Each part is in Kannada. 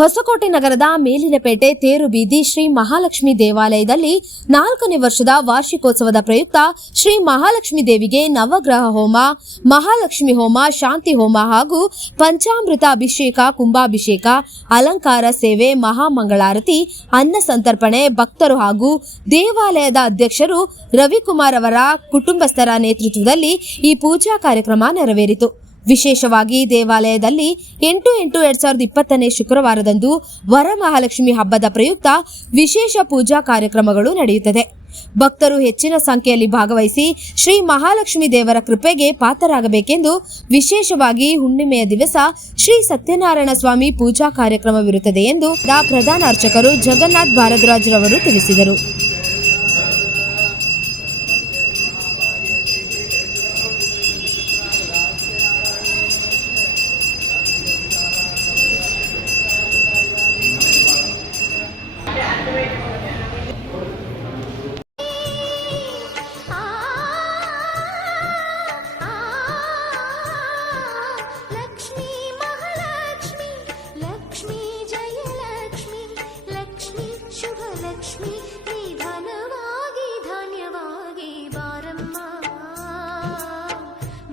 ಹೊಸಕೋಟೆ ನಗರದ ಮೇಲಿನಪೇಟೆ ತೇರು ಬೀದಿ ಶ್ರೀ ಮಹಾಲಕ್ಷ್ಮಿ ದೇವಾಲಯದಲ್ಲಿ 4ನೇ ವರ್ಷದ ವಾರ್ಷಿಕೋತ್ಸವದ ಪ್ರಯುಕ್ತ ಶ್ರೀ ಮಹಾಲಕ್ಷ್ಮಿ ದೇವಿಗೆ ನವಗ್ರಹ ಹೋಮ, ಮಹಾಲಕ್ಷ್ಮಿ ಹೋಮ, ಶಾಂತಿ ಹೋಮ ಹಾಗೂ ಪಂಚಾಮೃತ ಅಭಿಷೇಕ, ಕುಂಭಾಭಿಷೇಕ, ಅಲಂಕಾರ ಸೇವೆ, ಮಹಾಮಂಗಳಾರತಿ, ಅನ್ನ ಸಂತರ್ಪಣೆ, ಭಕ್ತರು ಹಾಗೂ ದೇವಾಲಯದ ಅಧ್ಯಕ್ಷರು ರವಿಕುಮಾರ್ ಅವರ ಕುಟುಂಬಸ್ಥರ ನೇತೃತ್ವದಲ್ಲಿ ಈ ಪೂಜಾ ಕಾರ್ಯಕ್ರಮ ನೆರವೇರಿತು. ವಿಶೇಷವಾಗಿ ದೇವಾಲಯದಲ್ಲಿ 8/8/2020 ಶುಕ್ರವಾರದಂದು ವರಮಹಾಲಕ್ಷ್ಮಿ ಹಬ್ಬದ ಪ್ರಯುಕ್ತ ವಿಶೇಷ ಪೂಜಾ ಕಾರ್ಯಕ್ರಮಗಳು ನಡೆಯುತ್ತದೆ. ಭಕ್ತರು ಹೆಚ್ಚಿನ ಸಂಖ್ಯೆಯಲ್ಲಿ ಭಾಗವಹಿಸಿ ಶ್ರೀ ಮಹಾಲಕ್ಷ್ಮಿ ದೇವರ ಕೃಪೆಗೆ ಪಾತ್ರರಾಗಬೇಕೆಂದು ವಿಶೇಷವಾಗಿ ಹುಣ್ಣಿಮೆಯ ದಿವಸ ಶ್ರೀ ಸತ್ಯನಾರಾಯಣ ಸ್ವಾಮಿ ಪೂಜಾ ಕಾರ್ಯಕ್ರಮವಿರುತ್ತದೆ ಎಂದು ಪ್ರಧಾನ ಅರ್ಚಕರು ಜಗನ್ನಾಥ್ ಭಾರದ್ವಾಜ್ ರವರು ತಿಳಿಸಿದರು.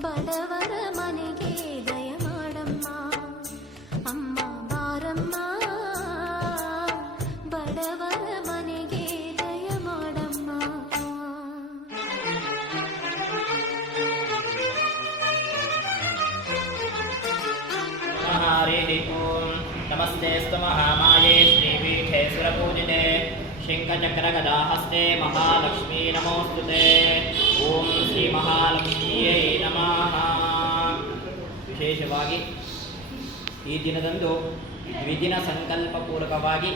ಬಡವರ ಮನೆಗೆ ದಯ ಮಾಡಮ್ಮ ಅಮ್ಮ ಬಾರಮ್ಮ, ಬಡವರ ಮನೆಗೆ ದಯ ಮಾಡಮ್ಮ. ನಮಸ್ತೆಸ್ತು ಮಹಾಮಾಯೇ ಶ್ರೀಪೀಠೆ ಸುರಪೂಜಿತೆ ಶಂಖಚಕ್ರಗದಾಹಸ್ತೆ ಮಹಾಲಕ್ಷ್ಮೀ ನಮೋಸ್ತುತೆ. ಓಂ ಶ್ರೀ ಮಹಾಲಕ್ಷ್ಮಿಯೇ ನಮಃ. ವಿಶೇಷವಾಗಿ ಈ ದಿನದಂದು ದ್ವಿದಿನ ಸಂಕಲ್ಪಪೂರ್ವಕವಾಗಿ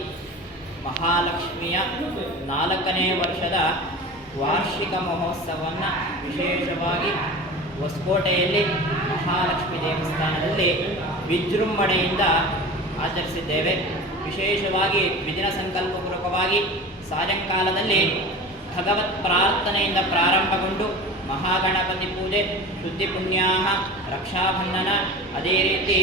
ಮಹಾಲಕ್ಷ್ಮಿಯ 4ನೇ ವರ್ಷದ ವಾರ್ಷಿಕ ಮಹೋತ್ಸವವನ್ನು ವಿಶೇಷವಾಗಿ ಹೊಸಕೋಟೆಯಲ್ಲಿ ಮಹಾಲಕ್ಷ್ಮಿ ದೇವಸ್ಥಾನದಲ್ಲಿ ವಿಜೃಂಭಣೆಯಿಂದ ಆಚರಿಸಿದ್ದೇವೆ. ವಿಶೇಷವಾಗಿ ದ್ವಿದಿನ ಸಂಕಲ್ಪಪೂರ್ವಕವಾಗಿ ಸಾಯಂಕಾಲದಲ್ಲಿ ಭಗವತ್ ಪ್ರಾರ್ಥನೆಯಿಂದ ಪ್ರಾರಂಭಗೊಂಡು ಮಹಾಗಣಪತಿ ಪೂಜೆ, ಶುದ್ಧಿ ಪುಣ್ಯಾಹ, ರಕ್ಷಾಬಂಧನ, ಅದೇ ರೀತಿ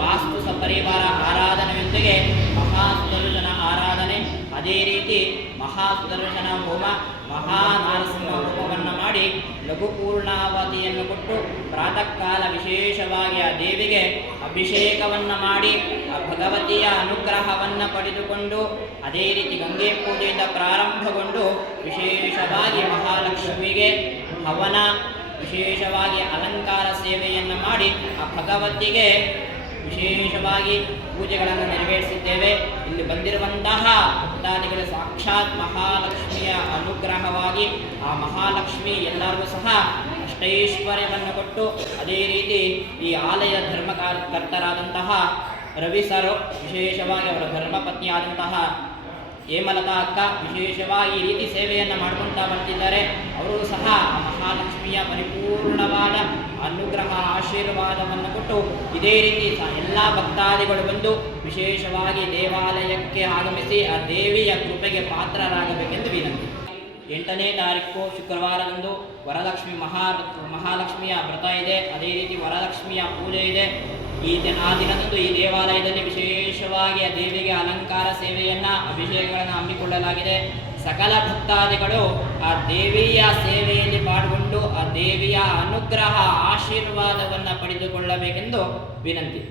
ವಾಸ್ತು ಸಪರಿವಾರ ಆರಾಧನೆಯೊಂದಿಗೆ ಮಹಾಸುದರ್ಶನ ಆರಾಧನೆ, ಅದೇ ರೀತಿ ಮಹಾಸುದರ್ಶನ ಹೋಮ, ಮಹಾನಾರಸಿಂಹ ಹೋಮವನ್ನು ಮಾಡಿ ಲಘು ಪೂರ್ಣಾವತಿಯನ್ನು ಕೊಟ್ಟು ಪ್ರಾತಃ ಕಾಲ ವಿಶೇಷವಾಗಿ ಆ ದೇವಿಗೆ ಅಭಿಷೇಕವನ್ನು ಮಾಡಿ ಆ ಭಗವತಿಯ ಅನುಗ್ರಹವನ್ನು ಪಡೆದುಕೊಂಡು ಅದೇ ರೀತಿ ಗಂಗೆ ಪೂಜೆಯಿಂದ ಪ್ರಾರಂಭಗೊಂಡು ವಿಶೇಷವಾಗಿ ಮಹಾಲಕ್ಷ್ಮಿಗೆ ಹವನ, ವಿಶೇಷವಾಗಿ ಅಲಂಕಾರ ಸೇವೆಯನ್ನು ಮಾಡಿ ಆ ಭಗವತಿಗೆ ವಿಶೇಷವಾಗಿ ಪೂಜೆಗಳನ್ನು ನೆರವೇರಿಸಿದ್ದೇವೆ. ಇಲ್ಲಿ ಬಂದಿರುವಂತಹ ಭಕ್ತಾದಿಗಳು ಸಾಕ್ಷಾತ್ ಮಹಾಲಕ್ಷ್ಮಿಯ ಅನುಗ್ರಹವಾಗಿ ಆ ಮಹಾಲಕ್ಷ್ಮಿ ಎಲ್ಲರಿಗೂ ಸಹ ಅಷ್ಟೈಶ್ವರ್ಯವನ್ನು ಕೊಟ್ಟು ಅದೇ ರೀತಿ ಈ ಆಲಯ ಧರ್ಮಕರ್ತರಾದಂತಹ ರವಿ ಸರ್, ವಿಶೇಷವಾಗಿ ಅವರ ಧರ್ಮಪತ್ನಿಯಾದಂತಹ ಹೇಮಲತಾ ಅಕ್ಕ ವಿಶೇಷವಾಗಿ ಈ ರೀತಿ ಸೇವೆಯನ್ನು ಮಾಡ್ಕೊಳ್ತಾ ಬರ್ತಿದ್ದಾರೆ. ಅವರು ಸಹ ಆ ಮಹಾಲಕ್ಷ್ಮಿಯ ಪರಿಪೂರ್ಣವಾದ ಅನುಗ್ರಹ ಆಶೀರ್ವಾದವನ್ನು ಕೊಟ್ಟು ಇದೇ ರೀತಿ ಎಲ್ಲ ಭಕ್ತಾದಿಗಳು ಬಂದು ವಿಶೇಷವಾಗಿ ದೇವಾಲಯಕ್ಕೆ ಆಗಮಿಸಿ ಆ ದೇವಿಯ ಕೃಪೆಗೆ ಪಾತ್ರರಾಗಬೇಕೆಂದು ವಿನಂತಿ. 8ನೇ ತಾರೀಕು ಶುಕ್ರವಾರದಂದು ವರಲಕ್ಷ್ಮಿ ಮಹಾಲಕ್ಷ್ಮಿಯ ವ್ರತ ಇದೆ. ಅದೇ ರೀತಿ ವರಲಕ್ಷ್ಮಿಯ ಪೂಜೆ ಇದೆ. ಆ ದಿನದಂದು ಈ ದೇವಾಲಯದಲ್ಲಿ ವಿಶೇಷವಾಗಿ ಆ ದೇವಿಗೆ ಅಲಂಕಾರ ಸೇವೆಯನ್ನು, ಅಭಿಷೇಕಗಳನ್ನು ಹಮ್ಮಿಕೊಳ್ಳಲಾಗಿದೆ. ಸಕಲ ಭಕ್ತಾದಿಗಳು ಆ ದೇವಿಯ ಸೇವೆಯಲ್ಲಿ ಪಾಲ್ಗೊಂಡು ಆ ದೇವಿಯ ಅನುಗ್ರಹ ಆಶೀರ್ವಾದವನ್ನು ಪಡೆದುಕೊಳ್ಳಬೇಕೆಂದು ವಿನಂತಿ.